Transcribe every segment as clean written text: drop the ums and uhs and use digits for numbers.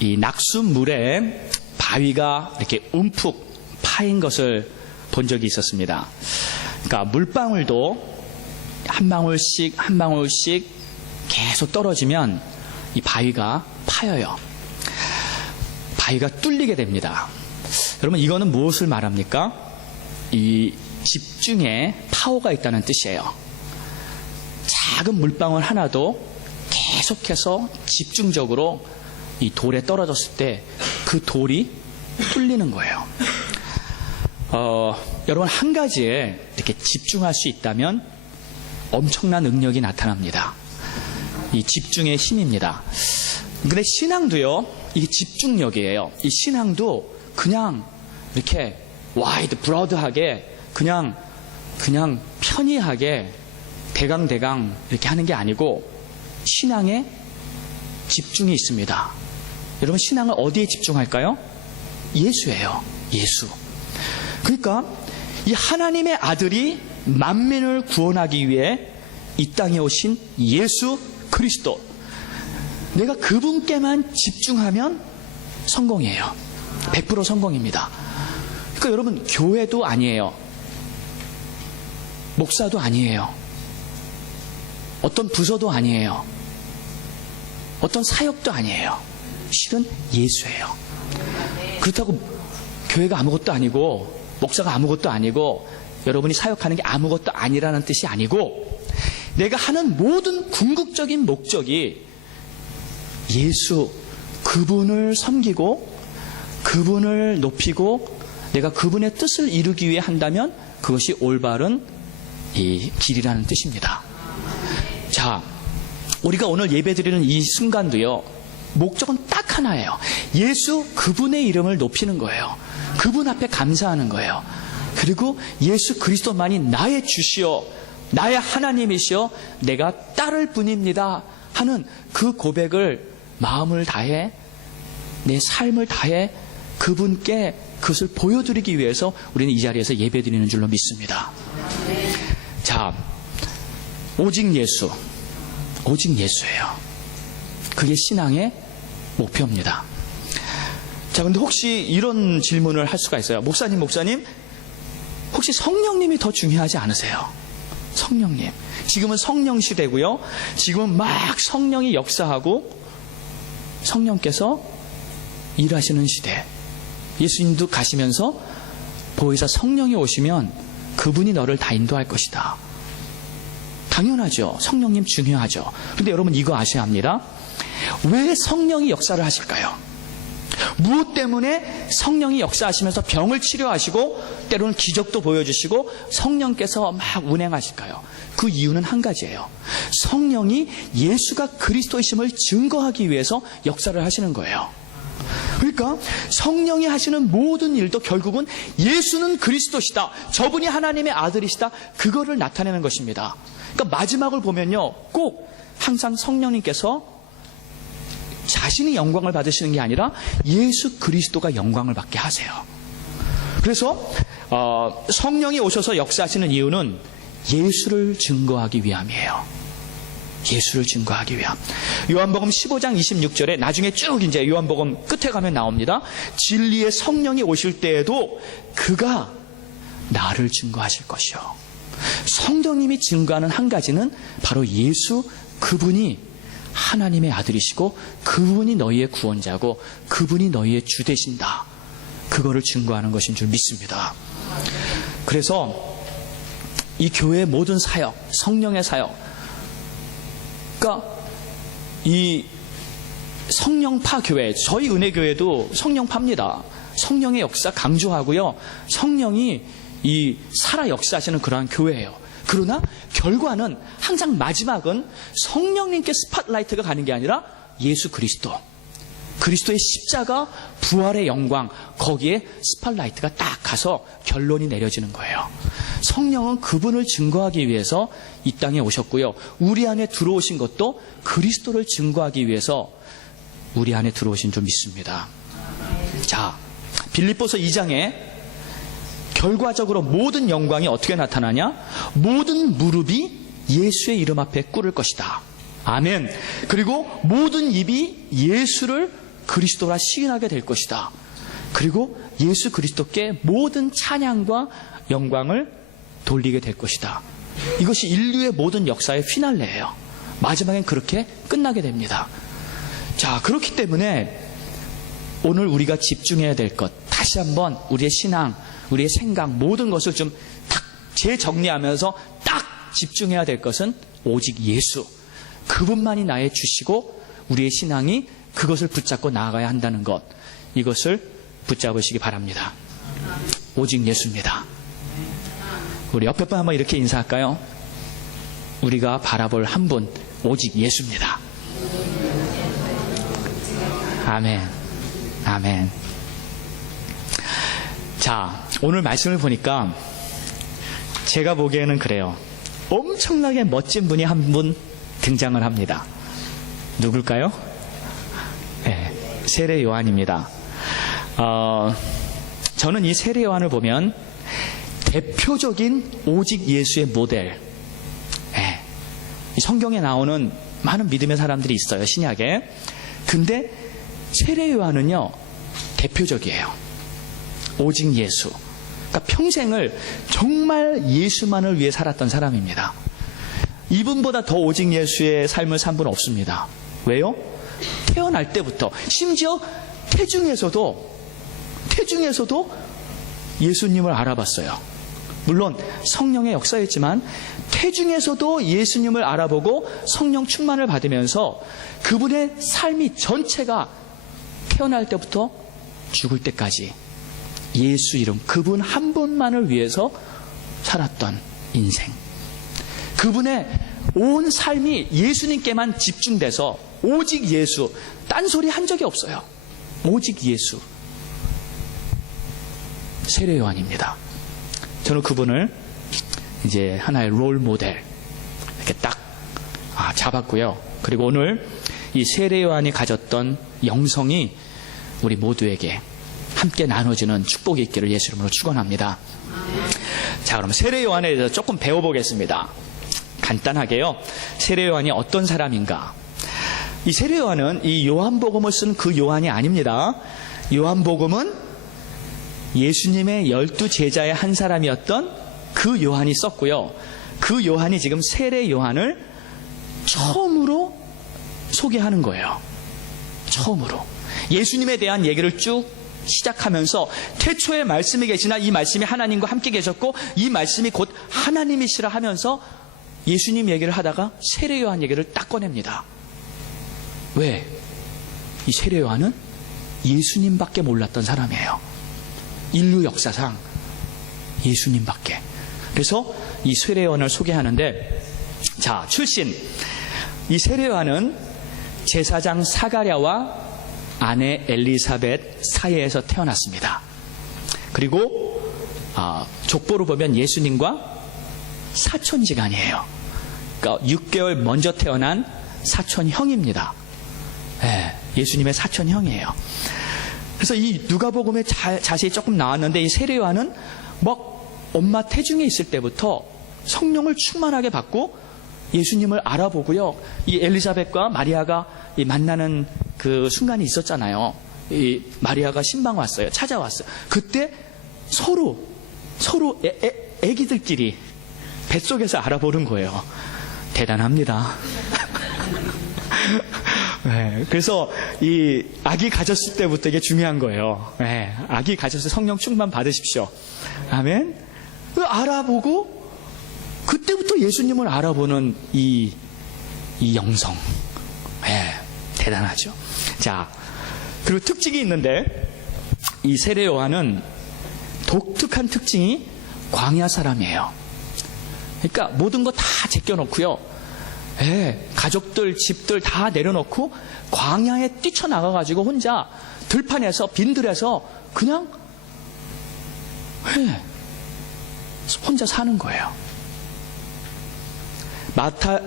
이 낙수물에 바위가 이렇게 움푹 파인 것을 본 적이 있었습니다. 그러니까 물방울도 한 방울씩 한 방울씩 계속 떨어지면 이 바위가 파여요. 바위가 뚫리게 됩니다. 여러분, 이거는 무엇을 말합니까? 이 집중에 파워가 있다는 뜻이에요. 작은 물방울 하나도 계속해서 집중적으로 이 돌에 떨어졌을 때 그 돌이 뚫리는 거예요. 여러분, 한 가지에 이렇게 집중할 수 있다면 엄청난 능력이 나타납니다. 이 집중의 힘입니다. 근데 신앙도요, 이게 집중력이에요. 이 신앙도 그냥 이렇게 와이드 브로드하게 그냥 편의하게 대강 이렇게 하는 게 아니고 신앙에 집중이 있습니다. 여러분, 신앙을 어디에 집중할까요? 예수예요. 예수. 그러니까 이 하나님의 아들이 만민을 구원하기 위해 이 땅에 오신 예수 그리스도, 내가 그분께만 집중하면 성공이에요. 100% 성공입니다. 그러니까 여러분, 교회도 아니에요. 목사도 아니에요. 어떤 부서도 아니에요. 어떤 사역도 아니에요. 실은 예수예요. 그렇다고 교회가 아무것도 아니고 목사가 아무것도 아니고 여러분이 사역하는 게 아무것도 아니라는 뜻이 아니고, 내가 하는 모든 궁극적인 목적이 예수, 그분을 섬기고 그분을 높이고 내가 그분의 뜻을 이루기 위해 한다면 그것이 올바른 이 길이라는 뜻입니다. 자, 우리가 오늘 예배드리는 이 순간도요, 목적은 딱 하나예요. 예수 그분의 이름을 높이는 거예요. 그분 앞에 감사하는 거예요. 그리고 예수 그리스도만이 나의 주시오, 나의 하나님이시오, 내가 따를 뿐입니다 하는 그 고백을 마음을 다해, 내 삶을 다해 그분께 그것을 보여드리기 위해서 우리는 이 자리에서 예배드리는 줄로 믿습니다. 자, 오직 예수, 오직 예수예요. 그게 신앙의 목표입니다. 자, 근데 혹시 이런 질문을 할 수가 있어요. 목사님, 혹시 성령님이 더 중요하지 않으세요? 성령님. 지금은 성령 시대고요. 지금은 막 성령이 역사하고 성령께서 일하시는 시대. 예수님도 가시면서 보혜사 성령이 오시면 그분이 너를 다 인도할 것이다. 당연하죠. 성령님 중요하죠. 그런데 여러분, 이거 아셔야 합니다. 왜 성령이 역사를 하실까요? 무엇 때문에 성령이 역사하시면서 병을 치료하시고 때로는 기적도 보여주시고 성령께서 막 운행하실까요? 그 이유는 한 가지예요. 성령이 예수가 그리스도이심을 증거하기 위해서 역사를 하시는 거예요. 그러니까 성령이 하시는 모든 일도 결국은 예수는 그리스도시다, 저분이 하나님의 아들이시다, 그거를 나타내는 것입니다. 그러니까 마지막을 보면요, 꼭 항상 성령님께서 자신이 영광을 받으시는 게 아니라 예수 그리스도가 영광을 받게 하세요. 그래서 성령이 오셔서 역사하시는 이유는 예수를 증거하기 위함이에요. 예수를 증거하기 위함. 요한복음 15장 26절에 나중에 쭉 이제 요한복음 끝에 가면 나옵니다. 진리의 성령이 오실 때에도 그가 나를 증거하실 것이요. 성령님이 증거하는 한 가지는 바로 예수 그분이 하나님의 아들이시고 그분이 너희의 구원자고 그분이 너희의 주 되신다, 그거를 증거하는 것인 줄 믿습니다. 그래서 이 교회의 모든 사역, 성령의 사역, 그러니까 이 성령파 교회, 저희 은혜교회도 성령파입니다. 성령의 역사 강조하고요, 성령이 이 살아 역사하시는 그러한 교회예요. 그러나 결과는 항상 마지막은 성령님께 스팟라이트가 가는 게 아니라 예수 그리스도, 그리스도의 십자가, 부활의 영광, 거기에 스팟라이트가 딱 가서 결론이 내려지는 거예요. 성령은 그분을 증거하기 위해서 이 땅에 오셨고요, 우리 안에 들어오신 것도 그리스도를 증거하기 위해서 우리 안에 들어오신 줄 믿습니다. 자, 빌립보서 2장에 결과적으로 모든 영광이 어떻게 나타나냐? 모든 무릎이 예수의 이름 앞에 꿇을 것이다. 아멘. 그리고 모든 입이 예수를 그리스도라 시인하게 될 것이다. 그리고 예수 그리스도께 모든 찬양과 영광을 돌리게 될 것이다. 이것이 인류의 모든 역사의 피날레예요. 마지막엔 그렇게 끝나게 됩니다. 자, 그렇기 때문에 오늘 우리가 집중해야 될 것, 다시 한번 우리의 신앙, 우리의 생각, 모든 것을 좀 딱 재정리하면서 딱 집중해야 될 것은 오직 예수. 그분만이 나의 주시고 우리의 신앙이 그것을 붙잡고 나아가야 한다는 것, 이것을 붙잡으시기 바랍니다. 오직 예수입니다. 우리 옆에 분 한번 이렇게 인사할까요? 우리가 바라볼 한 분, 오직 예수입니다. 아멘. 아멘. 자, 오늘 말씀을 보니까 제가 보기에는 그래요. 엄청나게 멋진 분이 한 분 등장을 합니다. 누굴까요? 네, 세례 요한입니다. 저는 이 세례 요한을 보면 대표적인 오직 예수의 모델. 네, 성경에 나오는 많은 믿음의 사람들이 있어요, 신약에. 근데 세례 요한은요, 대표적이에요. 오직 예수. 그러니까 평생을 정말 예수만을 위해 살았던 사람입니다. 이분보다 더 오직 예수의 삶을 산 분은 없습니다. 왜요? 태어날 때부터, 심지어 태중에서도 예수님을 알아봤어요. 물론 성령의 역사였지만 태중에서도 예수님을 알아보고 성령 충만을 받으면서 그분의 삶이 전체가 태어날 때부터 죽을 때까지 예수 이름, 그분 한 분만을 위해서 살았던 인생. 그분의 온 삶이 예수님께만 집중돼서 오직 예수, 딴소리 한 적이 없어요. 오직 예수. 세례 요한입니다. 저는 그분을 이제 하나의 롤 모델 이렇게 딱 잡았고요. 그리고 오늘 이 세례 요한이 가졌던 영성이 우리 모두에게 함께 나눠지는 축복이 있기를 예수 이름으로 축원합니다. 자, 그럼 세례 요한에 대해서 조금 배워보겠습니다. 간단하게요. 세례 요한이 어떤 사람인가? 이 세례 요한은 이 요한복음을 쓴 그 요한이 아닙니다. 요한복음은 예수님의 12제자의 한 사람이었던 그 요한이 썼고요. 그 요한이 지금 세례 요한을 처음으로 소개하는 거예요. 처음으로. 예수님에 대한 얘기를 쭉 시작하면서 태초에 말씀이 계시나 이 말씀이 하나님과 함께 계셨고 이 말씀이 곧 하나님이시라 하면서 예수님 얘기를 하다가 세례 요한 얘기를 딱 꺼냅니다. 왜? 이 세례 요한은 예수님밖에 몰랐던 사람이에요. 인류 역사상 예수님밖에. 그래서 이 세례 요한을 소개하는데, 자, 출신. 이 세례 요한은 제사장 사가랴와 아내 엘리사벳 사이에서 태어났습니다. 그리고 족보로 보면 예수님과 사촌지간이에요. 그러니까 6개월 먼저 태어난 사촌형입니다. 네, 예수님의 사촌형이에요. 그래서 이 누가복음에 자세히 조금 나왔는데 이 세례 요한은 엄마 태중에 있을 때부터 성령을 충만하게 받고 예수님을 알아보고요. 이 엘리사벳과 마리아가 이 만나는 그 순간이 있었잖아요. 이 마리아가 신방 왔어요. 찾아왔어요. 그때 서로 애기들끼리 뱃속에서 알아보는 거예요. 대단합니다. 네, 그래서 이 아기 가졌을 때부터 이게 중요한 거예요. 네, 아기 가졌을 때 성령 충만 받으십시오. 아멘. 알아보고 그때부터 예수님을 알아보는 이 영성. 네, 대단하죠. 자, 그리고 특징이 있는데 이 세례 요한은 독특한 특징이 광야 사람이에요. 그러니까 모든 거 다 제껴놓고요. 네, 가족들, 집들 다 내려놓고 광야에 뛰쳐나가가지고 혼자 들판에서 빈들에서 그냥 혼자 사는 거예요.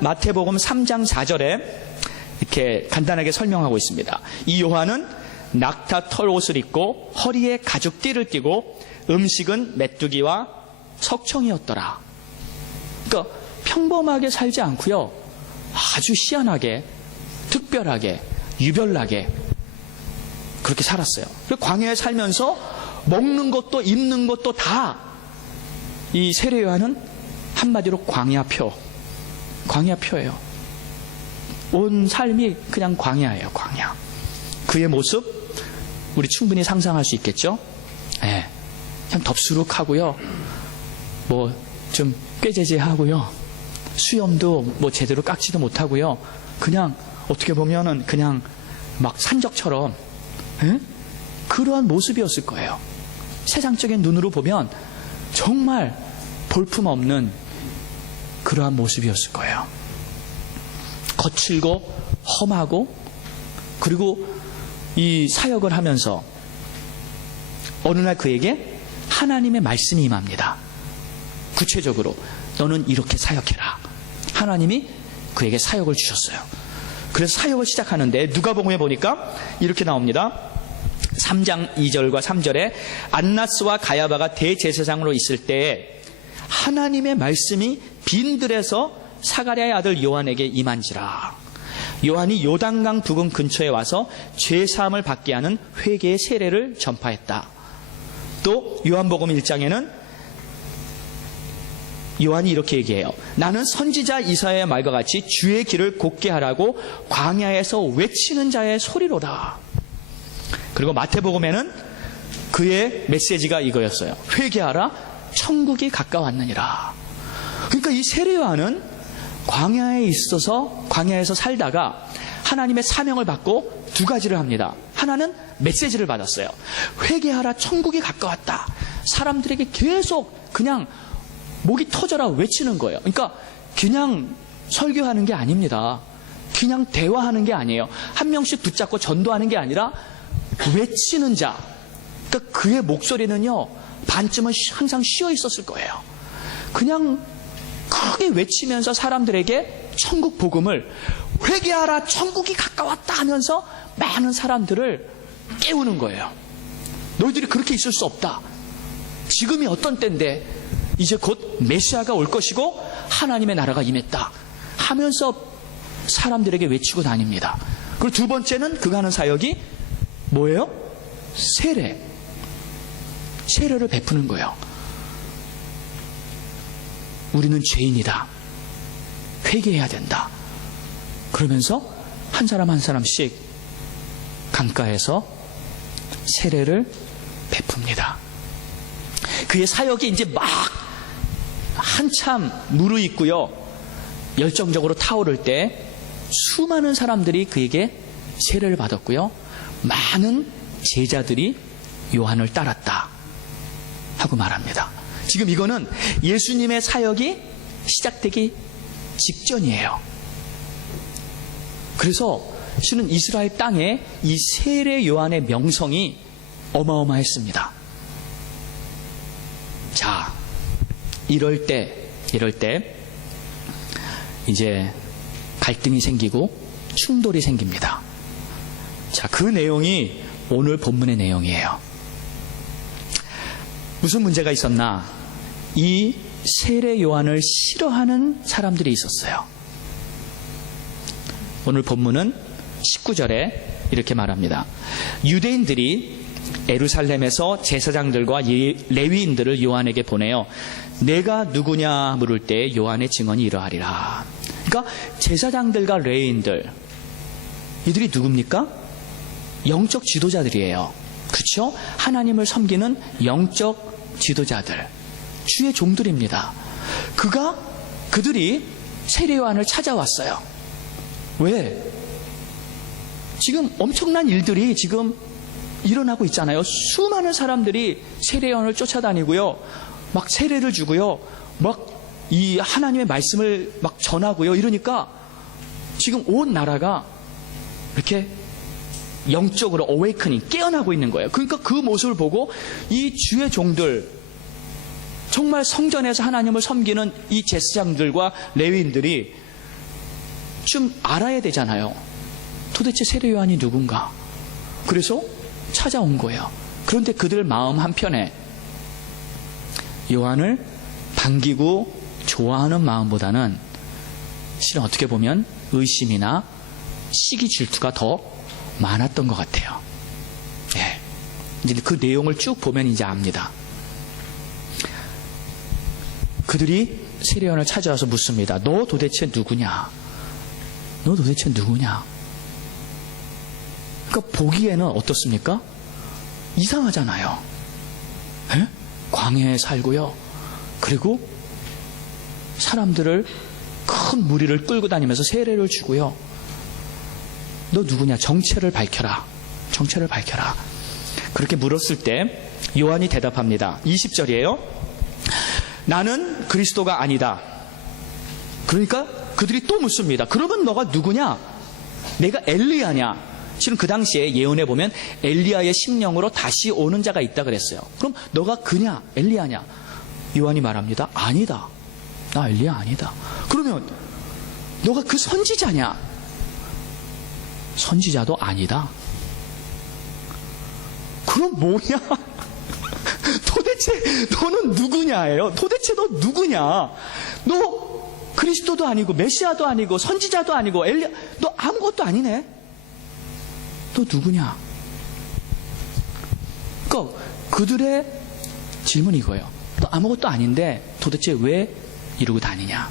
마태복음 3장 4절에 이렇게 간단하게 설명하고 있습니다. 이 요한은 낙타 털 옷을 입고 허리에 가죽띠를 띠고 음식은 메뚜기와 석청이었더라. 그러니까 평범하게 살지 않고요. 아주 희한하게, 특별하게, 유별나게 그렇게 살았어요. 그리고 광야에 살면서 먹는 것도 입는 것도 다 이 세례 요한은 한마디로 광야표예요. 온 삶이 그냥 광야예요. 광야. 그의 모습 우리 충분히 상상할 수 있겠죠? 예. 그냥 덥수룩하고요. 뭐 좀 꾀재재하고요. 수염도 뭐 제대로 깎지도 못하고요. 그냥 어떻게 보면은 그냥 막 산적처럼, 예? 그러한 모습이었을 거예요. 세상적인 눈으로 보면 정말 볼품없는 그러한 모습이었을 거예요. 거칠고 험하고, 그리고 이 사역을 하면서 어느 날 그에게 하나님의 말씀이 임합니다. 구체적으로 너는 이렇게 사역해라. 하나님이 그에게 사역을 주셨어요. 그래서 사역을 시작하는데 누가복음에 보니까 이렇게 나옵니다. 3장 2절과 3절에 안나스와 가야바가 대제사장으로 있을 때에 하나님의 말씀이 빈들에서 사가랴의 아들 요한에게 임한지라. 요한이 요단강 부근 근처에 와서 죄사함을 받게 하는 회개의 세례를 전파했다. 또 요한복음 1장에는 요한이 이렇게 얘기해요. 나는 선지자 이사야의 말과 같이 주의 길을 곧게 하라고 광야에서 외치는 자의 소리로다. 그리고 마태복음에는 그의 메시지가 이거였어요. 회개하라, 천국이 가까웠느니라. 그러니까 이 세례 요한은 광야에 있어서, 광야에서 살다가 하나님의 사명을 받고 두 가지를 합니다. 하나는 메시지를 받았어요. 회개하라, 천국이 가까웠다. 사람들에게 계속 그냥 목이 터져라 외치는 거예요. 그러니까 그냥 설교하는 게 아닙니다. 그냥 대화하는 게 아니에요. 한 명씩 붙잡고 전도하는 게 아니라 외치는 자. 그러니까 그의 목소리는요, 반쯤은 항상 쉬어 있었을 거예요. 그냥 크게 외치면서 사람들에게 천국 복음을, 회개하라, 천국이 가까웠다 하면서 많은 사람들을 깨우는 거예요. 너희들이 그렇게 있을 수 없다. 지금이 어떤 때인데 이제 곧 메시아가 올 것이고 하나님의 나라가 임했다 하면서 사람들에게 외치고 다닙니다. 그리고 두 번째는 그가 하는 사역이 뭐예요? 세례를 베푸는 거예요. 우리는 죄인이다. 회개해야 된다. 그러면서 한 사람 한 사람씩 강가에서 세례를 베풉니다. 그의 사역이 이제 막 한참 무르익고요, 열정적으로 타오를 때 수많은 사람들이 그에게 세례를 받았고요, 많은 제자들이 요한을 따랐다 하고 말합니다. 지금 이거는 예수님의 사역이 시작되기 직전이에요. 그래서 실은 이스라엘 땅에 이 세례 요한의 명성이 어마어마했습니다. 자, 이럴 때 이제 갈등이 생기고 충돌이 생깁니다. 자, 그 내용이 오늘 본문의 내용이에요. 무슨 문제가 있었나? 이 세례 요한을 싫어하는 사람들이 있었어요. 오늘 본문은 19절에 이렇게 말합니다. 유대인들이 예루살렘에서 제사장들과 레위인들을 요한에게 보내어 내가 누구냐 물을 때 요한의 증언이 이러하리라. 그러니까 제사장들과 레위인들, 이들이 누굽니까? 영적 지도자들이에요. 그렇죠? 하나님을 섬기는 영적 지도자들, 주의 종들입니다. 그들이 세례 요한을 찾아왔어요. 왜? 지금 엄청난 일들이 지금 일어나고 있잖아요. 수많은 사람들이 세례 요한을 쫓아다니고요, 막 세례를 주고요, 막 이 하나님의 말씀을 막 전하고요. 이러니까 지금 온 나라가 이렇게 영적으로 어웨이커닝, 깨어나고 있는 거예요. 그러니까 그 모습을 보고 이 주의 종들, 정말 성전에서 하나님을 섬기는 이 제사장들과 레위인들이 좀 알아야 되잖아요. 도대체 세례 요한이 누군가. 그래서 찾아온 거예요. 그런데 그들 마음 한편에 요한을 반기고 좋아하는 마음보다는 실은 어떻게 보면 의심이나 시기 질투가 더 많았던 것 같아요. 예. 이제 그 내용을 쭉 보면 이제 압니다. 그들이 세례요한을 찾아와서 묻습니다. 너 도대체 누구냐? 너 도대체 누구냐? 그러니까 보기에는 어떻습니까? 이상하잖아요. 에? 광야에 살고요. 그리고 사람들을 큰 무리를 끌고 다니면서 세례를 주고요. 너 누구냐? 정체를 밝혀라. 정체를 밝혀라. 그렇게 물었을 때 요한이 대답합니다. 20절이에요. 나는 그리스도가 아니다. 그러니까 그들이 또 묻습니다. 그러면 너가 누구냐? 내가 엘리야냐? 실은 그 당시에 예언에 보면 엘리야의 심령으로 다시 오는 자가 있다 그랬어요. 그럼 너가 그냐? 엘리야냐? 요한이 말합니다. 아니다. 나 엘리야 아니다. 그러면 너가 그 선지자냐? 선지자도 아니다. 그럼 뭐냐? 도대체 너는 누구냐예요? 도대체 너 누구냐? 너 그리스도도 아니고 메시아도 아니고 선지자도 아니고 엘리야, 너 아무것도 아니네. 너 누구냐? 그러니까 그들의 질문이 이거예요. 너 아무것도 아닌데 도대체 왜 이러고 다니냐?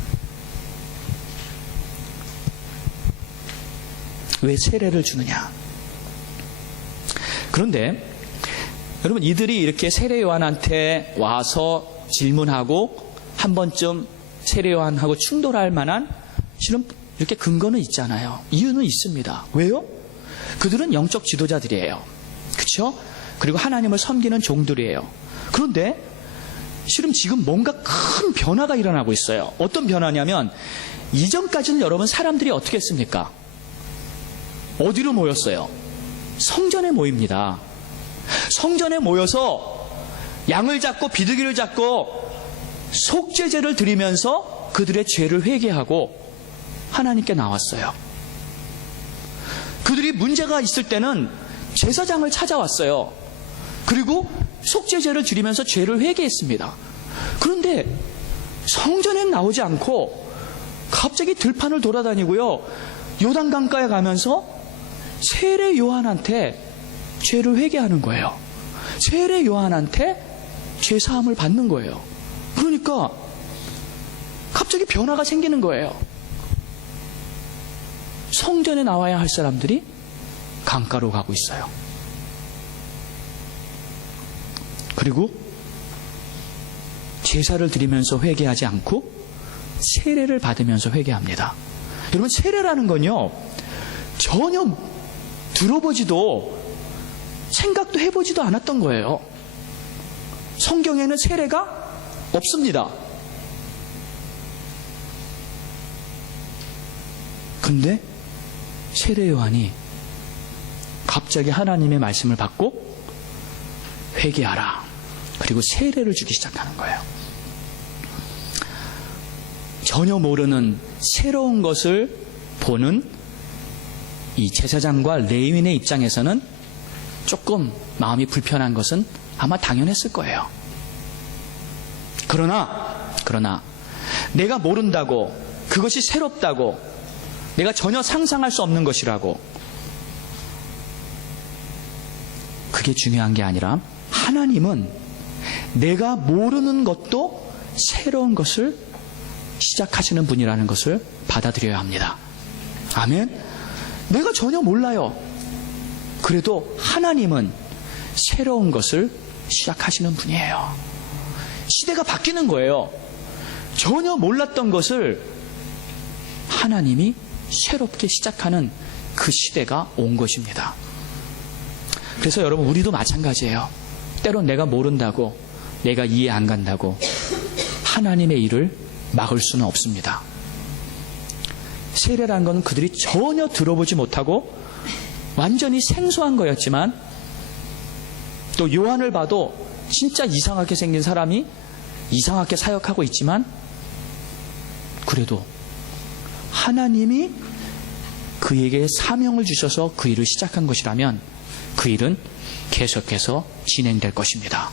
왜 세례를 주느냐? 그런데 여러분, 이들이 이렇게 세례 요한한테 와서 질문하고 한 번쯤 세례 요한하고 충돌할 만한 실은 이렇게 근거는 있잖아요. 이유는 있습니다. 왜요? 그들은 영적 지도자들이에요. 그렇죠? 그리고 하나님을 섬기는 종들이에요. 그런데 실은 지금 뭔가 큰 변화가 일어나고 있어요. 어떤 변화냐면 이전까지는 여러분 사람들이 어떻게 했습니까? 어디로 모였어요? 성전에 모입니다. 성전에 모여서 양을 잡고 비둘기를 잡고 속죄제를 드리면서 그들의 죄를 회개하고 하나님께 나왔어요. 그들이 문제가 있을 때는 제사장을 찾아왔어요. 그리고 속죄제를 드리면서 죄를 회개했습니다. 그런데 성전엔 나오지 않고 갑자기 들판을 돌아다니고요. 요단강가에 가면서 세례 요한한테 죄를 회개하는 거예요. 세례 요한한테 죄사함을 받는 거예요. 그러니까 갑자기 변화가 생기는 거예요. 성전에 나와야 할 사람들이 강가로 가고 있어요. 그리고 제사를 드리면서 회개하지 않고 세례를 받으면서 회개합니다. 여러분, 세례라는 건요, 전혀 들어보지도 생각도 해보지도 않았던 거예요. 성경에는 세례가 없습니다. 근데 세례 요한이 갑자기 하나님의 말씀을 받고 회개하라. 그리고 세례를 주기 시작하는 거예요. 전혀 모르는 새로운 것을 보는 이 제사장과 레위인의 입장에서는 조금 마음이 불편한 것은 아마 당연했을 거예요. 그러나 내가 모른다고, 그것이 새롭다고, 내가 전혀 상상할 수 없는 것이라고, 그게 중요한 게 아니라 하나님은 내가 모르는 것도 새로운 것을 시작하시는 분이라는 것을 받아들여야 합니다. 아멘. 내가 전혀 몰라요. 그래도 하나님은 새로운 것을 시작하시는 분이에요. 시대가 바뀌는 거예요. 전혀 몰랐던 것을 하나님이 새롭게 시작하는 그 시대가 온 것입니다. 그래서 여러분, 우리도 마찬가지예요. 때론 내가 모른다고, 내가 이해 안 간다고 하나님의 일을 막을 수는 없습니다. 세례라는 건 그들이 전혀 들어보지 못하고 완전히 생소한 거였지만, 또 요한을 봐도 진짜 이상하게 생긴 사람이 이상하게 사역하고 있지만, 그래도 하나님이 그에게 사명을 주셔서 그 일을 시작한 것이라면 그 일은 계속해서 진행될 것입니다.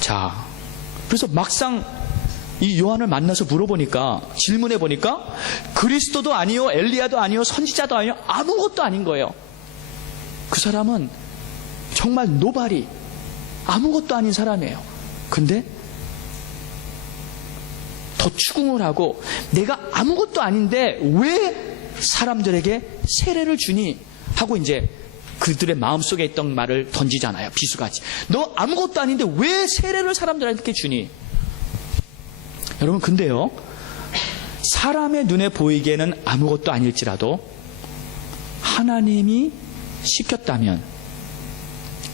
자, 그래서 막상 이 요한을 만나서 물어보니까, 질문해 보니까 그리스도도 아니요, 엘리야도 아니요, 선지자도 아니요, 아무것도 아닌 거예요. 그 사람은 정말 노바리, 아무것도 아닌 사람이에요. 근데 더 추궁을 하고, 내가 아무것도 아닌데 왜 사람들에게 세례를 주니? 하고 이제 그들의 마음속에 있던 말을 던지잖아요. 비수같이. 너 아무것도 아닌데 왜 세례를 사람들한테 주니? 여러분, 근데요, 사람의 눈에 보이기에는 아무것도 아닐지라도 하나님이 시켰다면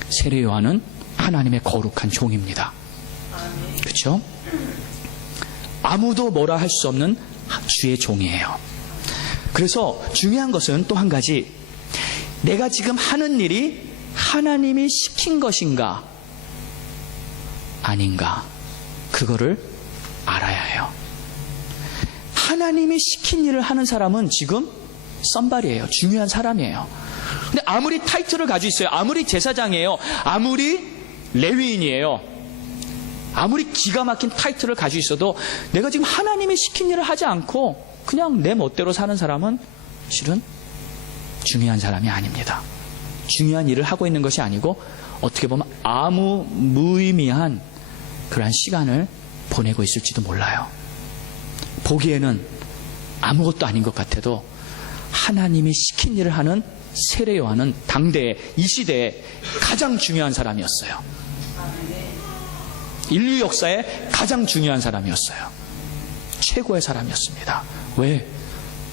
세례 요한은 하나님의 거룩한 종입니다. 그렇죠? 아무도 뭐라 할 수 없는 주의 종이에요. 그래서 중요한 것은 또 한 가지, 내가 지금 하는 일이 하나님이 시킨 것인가 아닌가, 그거를 알아야 해요. 하나님이 시킨 일을 하는 사람은 지금 썸발이에요. 중요한 사람이에요. 근데 아무리 타이틀을 가지고 있어요, 아무리 제사장이에요, 아무리 레위인이에요, 아무리 기가 막힌 타이틀을 가지고 있어도 내가 지금 하나님이 시킨 일을 하지 않고 그냥 내 멋대로 사는 사람은 실은 중요한 사람이 아닙니다. 중요한 일을 하고 있는 것이 아니고 어떻게 보면 아무 무의미한 그러한 시간을 보내고 있을지도 몰라요. 보기에는 아무것도 아닌 것 같아도 하나님이 시킨 일을 하는 세례 요한은 당대에, 이 시대에 가장 중요한 사람이었어요. 인류 역사에 가장 중요한 사람이었어요. 최고의 사람이었습니다. 왜?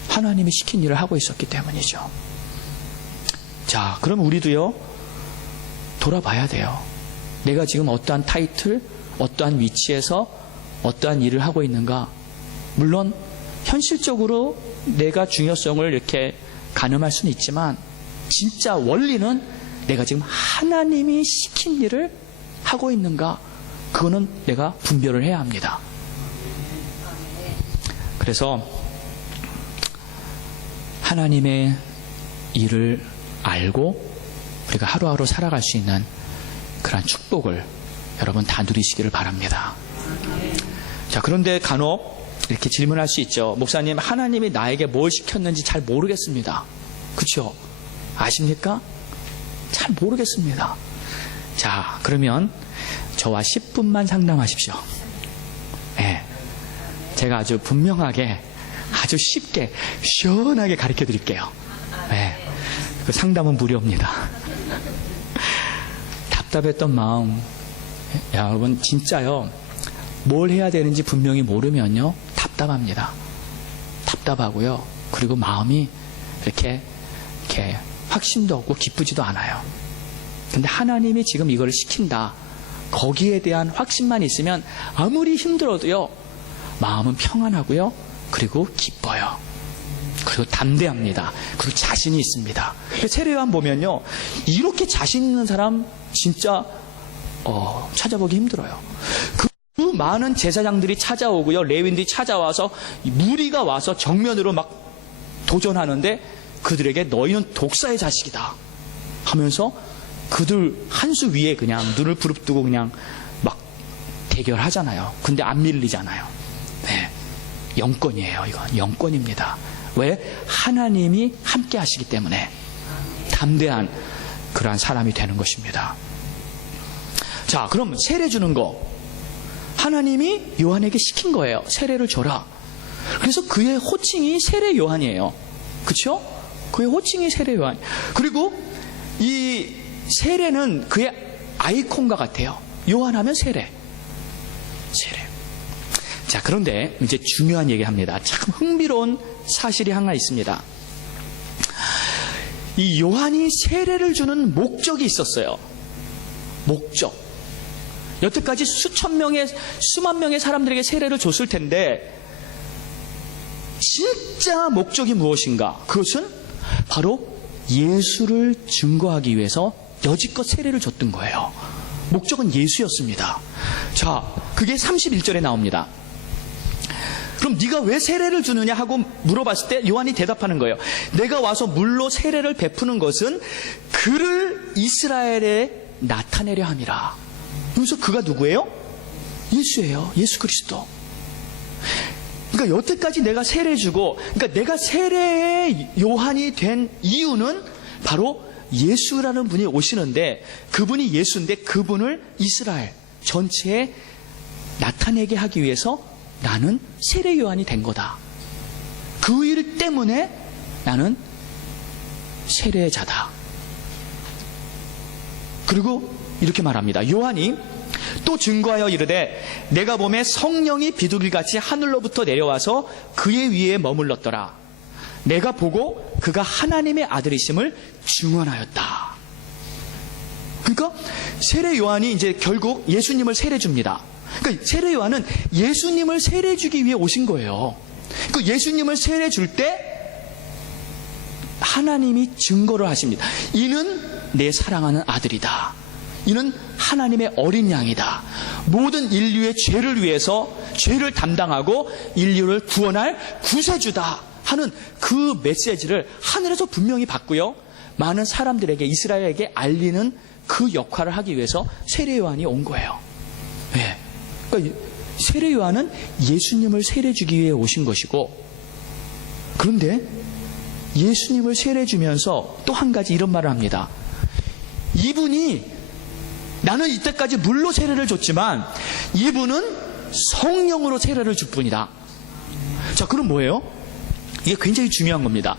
하나님이 시킨 일을 하고 있었기 때문이죠. 자, 그럼 우리도요, 돌아봐야 돼요. 내가 지금 어떠한 타이틀, 어떠한 위치에서 어떠한 일을 하고 있는가. 물론 현실적으로 내가 중요성을 이렇게 가늠할 수는 있지만 진짜 원리는 내가 지금 하나님이 시킨 일을 하고 있는가, 그거는 내가 분별을 해야 합니다. 그래서 하나님의 일을 알고 우리가 하루하루 살아갈 수 있는 그런 축복을 여러분 다 누리시기를 바랍니다. 자, 그런데 간혹 이렇게 질문할 수 있죠. 목사님, 하나님이 나에게 뭘 시켰는지 잘 모르겠습니다. 그렇죠? 아십니까? 잘 모르겠습니다. 자, 그러면 저와 10분만 상담하십시오. 네. 제가 아주 분명하게, 아주 쉽게, 시원하게 가르쳐 드릴게요. 네. 그 상담은 무료입니다. 답답했던 마음, 여러분 진짜요, 뭘 해야 되는지 분명히 모르면요 답답합니다. 답답하고요, 그리고 마음이 이렇게 확신도 없고 기쁘지도 않아요. 근데 하나님이 지금 이걸 시킨다, 거기에 대한 확신만 있으면 아무리 힘들어도요 마음은 평안하고요, 그리고 기뻐요, 그리고 담대합니다, 그리고 자신이 있습니다. 세례 요한 보면요, 이렇게 자신 있는 사람 진짜 찾아보기 힘들어요. 그 많은 제사장들이 찾아오고요, 레위인들이 찾아와서 무리가 와서 정면으로 막 도전하는데 그들에게 너희는 독사의 자식이다 하면서 그들 한 수 위에 그냥 눈을 부릅뜨고 그냥 막 대결하잖아요. 근데 안 밀리잖아요. 네, 영권이에요. 이건 영권입니다. 왜? 하나님이 함께 하시기 때문에 담대한 그러한 사람이 되는 것입니다. 자, 그럼 세례 주는 거 하나님이 요한에게 시킨 거예요. 세례를 줘라. 그래서 그의 호칭이 세례 요한이에요. 그렇죠? 그의 호칭이 세례 요한. 그리고 이 세례는 그의 아이콘과 같아요. 요한하면 세례. 자, 그런데 이제 중요한 얘기 합니다. 참 흥미로운 사실이 하나 있습니다. 이 요한이 세례를 주는 목적이 있었어요. 목적. 여태까지 수만 명의 사람들에게 세례를 줬을 텐데 진짜 목적이 무엇인가? 그것은 바로 예수를 증거하기 위해서 여지껏 세례를 줬던 거예요. 목적은 예수였습니다. 자, 그게 31절에 나옵니다. 그럼 네가 왜 세례를 주느냐 하고 물어봤을 때 요한이 대답하는 거예요. 내가 와서 물로 세례를 베푸는 것은 그를 이스라엘에 나타내려 함이라. 그래서 그가 누구예요? 예수예요. 예수 그리스도. 그러니까 여태까지 내가 세례주고, 그러니까 내가 세례의 요한이 된 이유는 바로 예수라는 분이 오시는데, 그분이 예수인데 그분을 이스라엘 전체에 나타내게 하기 위해서 나는 세례 요한이 된 거다. 그 일 때문에 나는 세례자다. 그리고 이렇게 말합니다. 요한이 또 증거하여 이르되 내가 보매 성령이 비둘기같이 하늘로부터 내려와서 그의 위에 머물렀더라. 내가 보고 그가 하나님의 아들이심을 증언하였다. 그러니까 세례 요한이 이제 결국 예수님을 세례 줍니다. 그러니까 세례 요한은 예수님을 세례 주기 위해 오신 거예요. 그 예수님을 세례 줄 때 하나님이 증거를 하십니다. 이는 내 사랑하는 아들이다. 이는 하나님의 어린 양이다. 모든 인류의 죄를 위해서 죄를 담당하고 인류를 구원할 구세주다 하는 그 메시지를 하늘에서 분명히 받고요, 많은 사람들에게, 이스라엘에게 알리는 그 역할을 하기 위해서 세례 요한이 온 거예요. 네. 그러니까 세례 요한은 예수님을 세례 주기 위해 오신 것이고, 그런데 예수님을 세례 주면서 또 한 가지 이런 말을 합니다. 이분이, 나는 이때까지 물로 세례를 줬지만 이분은 성령으로 세례를 줄 뿐이다. 자, 그럼 뭐예요? 이게 굉장히 중요한 겁니다.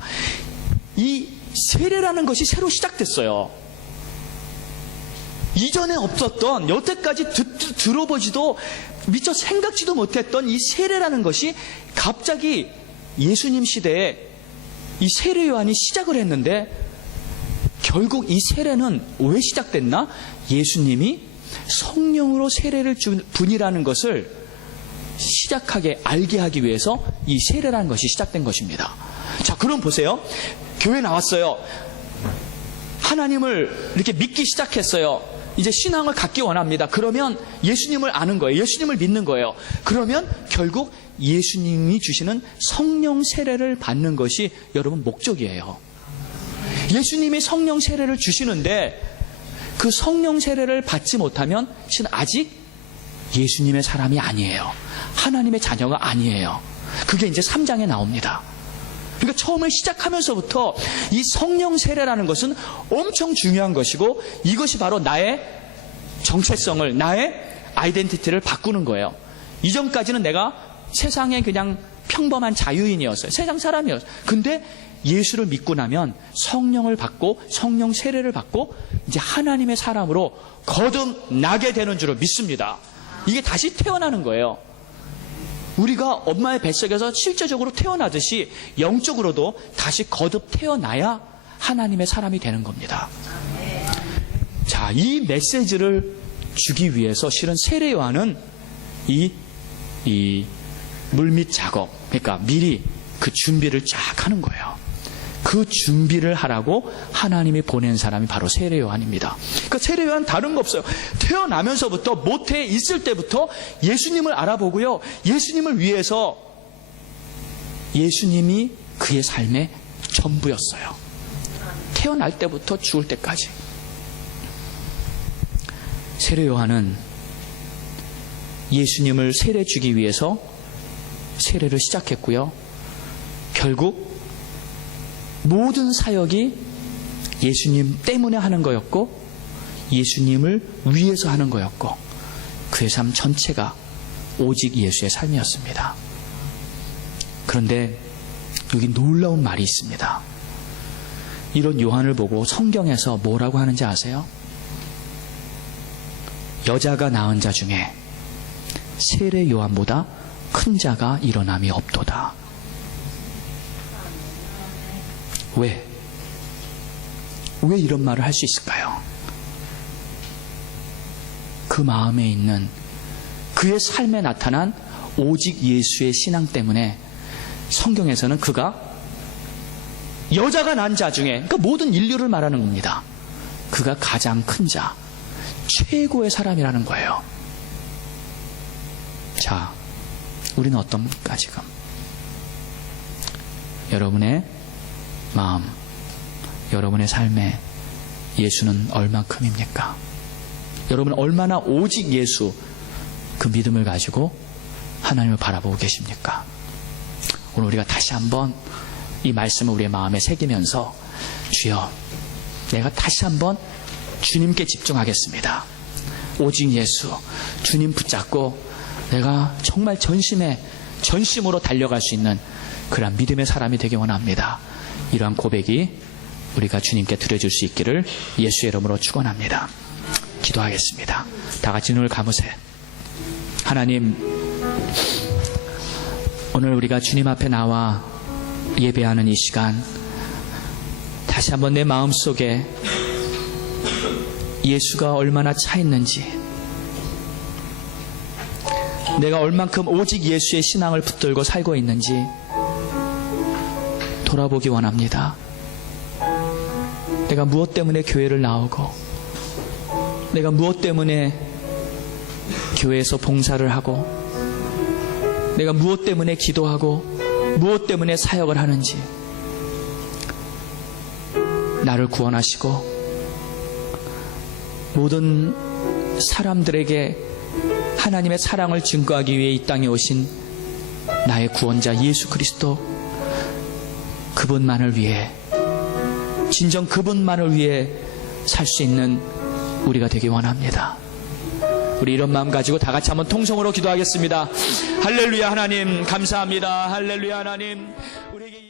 이 세례라는 것이 새로 시작됐어요. 이전에 없었던, 여태까지 들어보지도 미처 생각지도 못했던 이 세례라는 것이 갑자기 예수님 시대에 이 세례 요한이 시작을 했는데, 결국 이 세례는 왜 시작됐나? 예수님이 성령으로 세례를 준 분이라는 것을 시작하게 알게 하기 위해서 이 세례라는 것이 시작된 것입니다. 자, 그럼 보세요. 교회 나왔어요. 하나님을 이렇게 믿기 시작했어요. 이제 신앙을 갖기 원합니다. 그러면 예수님을 아는 거예요. 예수님을 믿는 거예요. 그러면 결국 예수님이 주시는 성령 세례를 받는 것이 여러분 목적이에요. 예수님이 성령 세례를 주시는데 그 성령 세례를 받지 못하면 신은 아직 예수님의 사람이 아니에요. 하나님의 자녀가 아니에요. 그게 이제 3장에 나옵니다. 그러니까 처음에 시작하면서부터 이 성령 세례라는 것은 엄청 중요한 것이고, 이것이 바로 나의 정체성을, 나의 아이덴티티를 바꾸는 거예요. 이전까지는 내가 세상에 그냥 평범한 자유인이었어요. 세상 사람이었어요. 근데 예수를 믿고 나면 성령을 받고 성령 세례를 받고 이제 하나님의 사람으로 거듭나게 되는 줄을 믿습니다. 이게 다시 태어나는 거예요. 우리가 엄마의 뱃속에서 실제적으로 태어나듯이 영적으로도 다시 거듭 태어나야 하나님의 사람이 되는 겁니다. 자, 이 메시지를 주기 위해서 실은 세례 요한은 이 물밑 작업, 그러니까 미리 그 준비를 쫙 하는 거예요. 그 준비를 하라고 하나님이 보낸 사람이 바로 세례 요한입니다. 그러니까 세례 요한 다른 거 없어요. 태어나면서부터, 모태에 있을 때부터 예수님을 알아보고요, 예수님을 위해서 예수님이 그의 삶의 전부였어요. 태어날 때부터 죽을 때까지. 세례 요한은 예수님을 세례 주기 위해서 세례를 시작했고요, 결국 모든 사역이 예수님 때문에 하는 거였고, 예수님을 위해서 하는 거였고, 그의 삶 전체가 오직 예수의 삶이었습니다. 그런데 여기 놀라운 말이 있습니다. 이런 요한을 보고 성경에서 뭐라고 하는지 아세요? 여자가 낳은 자 중에 세례 요한보다 큰 자가 일어남이 없도다. 왜 이런 말을 할 수 있을까요? 그 마음에 있는, 그의 삶에 나타난 오직 예수의 신앙 때문에 성경에서는 그가 여자가 난 자 중에, 그러니까 모든 인류를 말하는 겁니다. 그가 가장 큰 자, 최고의 사람이라는 거예요. 자, 우리는 어떻습니까 지금? 여러분의 마음, 여러분의 삶에 예수는 얼마큼입니까? 여러분은 얼마나 오직 예수, 그 믿음을 가지고 하나님을 바라보고 계십니까? 오늘 우리가 다시 한번 이 말씀을 우리의 마음에 새기면서 주여, 내가 다시 한번 주님께 집중하겠습니다. 오직 예수, 주님 붙잡고 내가 정말 전심으로 달려갈 수 있는 그런 믿음의 사람이 되기 원합니다. 이러한 고백이 우리가 주님께 드려줄 수 있기를 예수의 이름으로 축원합니다. 기도하겠습니다. 다 같이 눈을 감으세요. 하나님, 오늘 우리가 주님 앞에 나와 예배하는 이 시간, 다시 한번 내 마음속에 예수가 얼마나 차 있는지, 내가 얼만큼 오직 예수의 신앙을 붙들고 살고 있는지 돌아보기 원합니다. 내가 무엇 때문에 교회를 나오고, 내가 무엇 때문에 교회에서 봉사를 하고, 내가 무엇 때문에 기도하고, 무엇 때문에 사역을 하는지 나를 구원하시고 모든 사람들에게 하나님의 사랑을 증거하기 위해 이 땅에 오신 나의 구원자 예수 그리스도, 그분만을 위해, 진정 그분만을 위해 살 수 있는 우리가 되기 원합니다. 우리 이런 마음 가지고 다 같이 한번 통성으로 기도하겠습니다. 할렐루야. 하나님 감사합니다. 할렐루야. 하나님, 우리에게